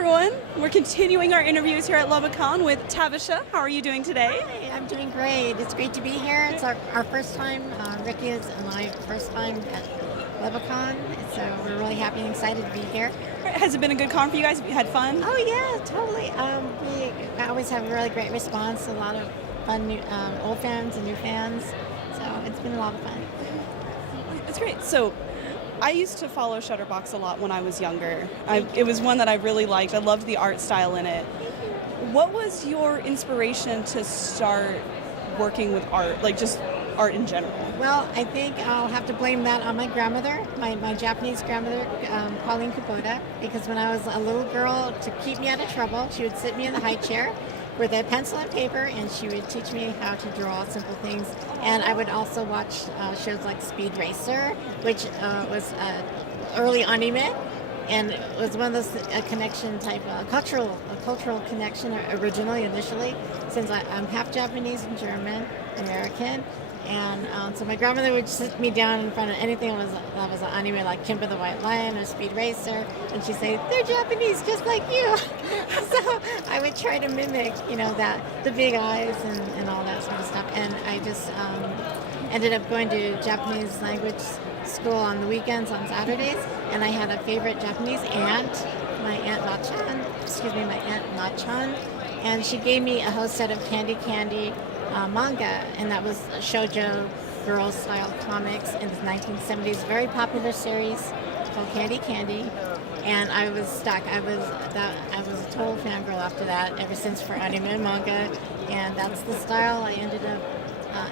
everyone. We're continuing our interviews here at Lubbock-Con with Tavisha. How are you doing today? Hi, I'm doing great. It's great to be here. It's our first time. Ricky is my first time at Lubbock-Con, so we're really happy and excited to be here. Has it been a good con for you guys? Have you had fun? Oh yeah, totally. We always have a really great response. A lot of fun new, old fans and new fans. So it's been a lot of fun. That's great. So I used to follow Shutterbox a lot when I was younger. It was one that I really liked. I loved the art style in it. What was your inspiration to start working with art, like just art in general? Well, I think I'll have to blame that on my grandmother, my Japanese grandmother, Pauline Kubota, because when I was a little girl, to keep me out of trouble, she would sit me in the high chair with a pencil and paper, and she would teach me how to draw simple things. And I would also watch shows like Speed Racer, which was early anime, and it was one of those connection type, cultural connection originally, initially, since I'm half Japanese and German, American. And so my grandmother would sit me down in front of anything that was an anime, like Kimba the White Lion or Speed Racer, and she'd say, "They're Japanese, just like you." So I would try to mimic, the big eyes and all that sort of stuff. And I just ended up going to Japanese language school on the weekends, on Saturdays, and I had a favorite Japanese aunt, my Aunt Machan, and she gave me a whole set of Candy manga, and that was shoujo girls style comics in the 1970s, very popular series called Candy, and I was stuck. I was a total fangirl after that, ever since, for anime and manga, and that's the style I ended up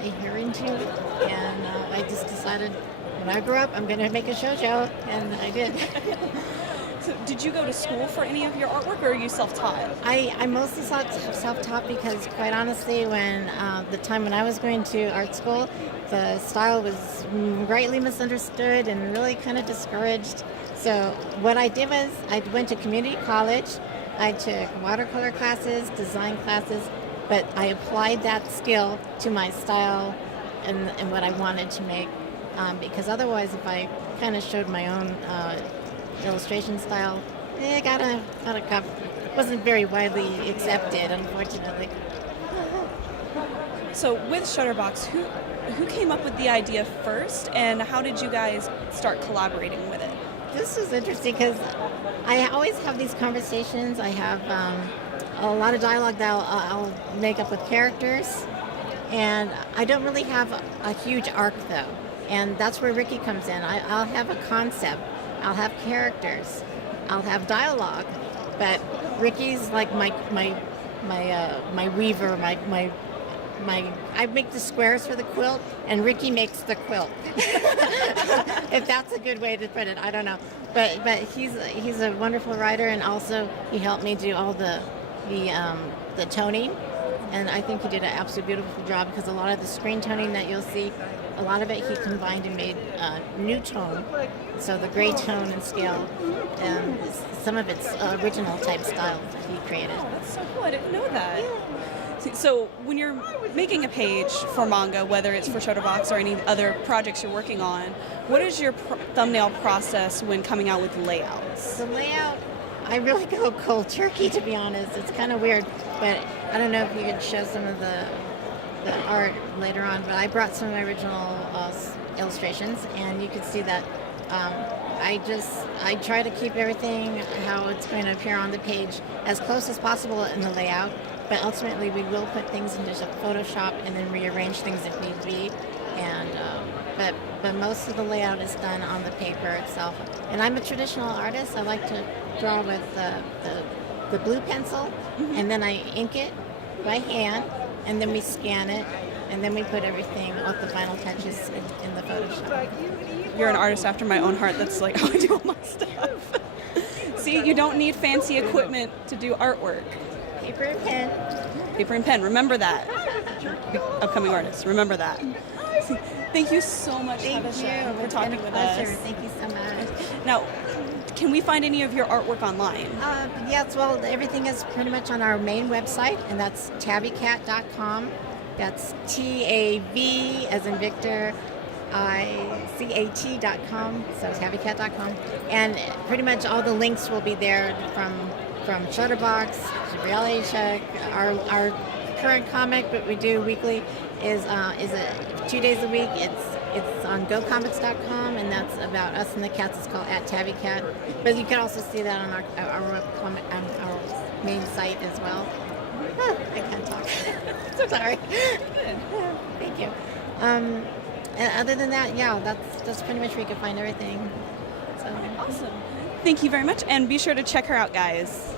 adhering to, and I just decided when I grow up I'm going to make a shoujo, and I did. So did you go to school for any of your artwork, or are you self-taught? I mostly self-taught because, quite honestly, when the time when I was going to art school, the style was greatly misunderstood and really kind of discouraged. So what I did was I went to community college. I took watercolor classes, design classes, but I applied that skill to my style and what I wanted to make, because otherwise, if I kind of showed my own illustration style, wasn't very widely accepted, unfortunately. So with Shutterbox, who came up with the idea first, and how did you guys start collaborating with it? This is interesting because I always have these conversations. I have a lot of dialogue that I'll make up with characters, and I don't really have a huge arc though, and that's where Ricky comes in. I'll have a concept. I'll have characters, I'll have dialogue, but Ricky's like my weaver, I make the squares for the quilt, and Ricky makes the quilt. If that's a good way to put it, I don't know. But he's a wonderful writer, and also he helped me do all the toning, and I think he did an absolutely beautiful job, because a lot of the screen toning that you'll see, a lot of it he combined and made new tone, so the gray tone and scale, and some of its original type style that he created. Oh, that's so cool. I didn't know that. Yeah. So when you're making a page for manga, whether it's for Shutterbox or any other projects you're working on, what is your thumbnail process when coming out with layouts? The layout, I really go cold turkey, to be honest. It's kind of weird, but I don't know if you could show some of the art later on, but I brought some of my original illustrations, and you can see that I try to keep everything how it's going to appear on the page as close as possible in the layout, but ultimately we will put things into Photoshop and then rearrange things if need be, and but most of the layout is done on the paper itself. And I'm a traditional artist. I like to draw with the blue pencil, and then I ink it by hand, and then we scan it, and then we put everything with the final touches in the Photoshop. You're an artist after my own heart. That's like how I do all my stuff. See, you don't need fancy equipment to do artwork. Paper and pen. Paper and pen. Remember that. Upcoming artists, remember that. Thank you so much, Tavisha, for talking with us. Thank you so much. Now, can we find any of your artwork online? Yes, well, everything is pretty much on our main website, and that's tavicat.com. That's TAV as in Victor, ICAT.com, so tavicat.com. And pretty much all the links will be there from from Shutterbox to Reality Check. Our current comic, but we do weekly, is 2 days a week. It's on GoComics.com, and that's about us and the cats. It's called @TaviCat. But you can also see that on our main site as well. I can't talk. So sorry. Good. Thank you. And other than that, yeah, that's pretty much where you can find everything. So Awesome. Thank you very much, and be sure to check her out, guys.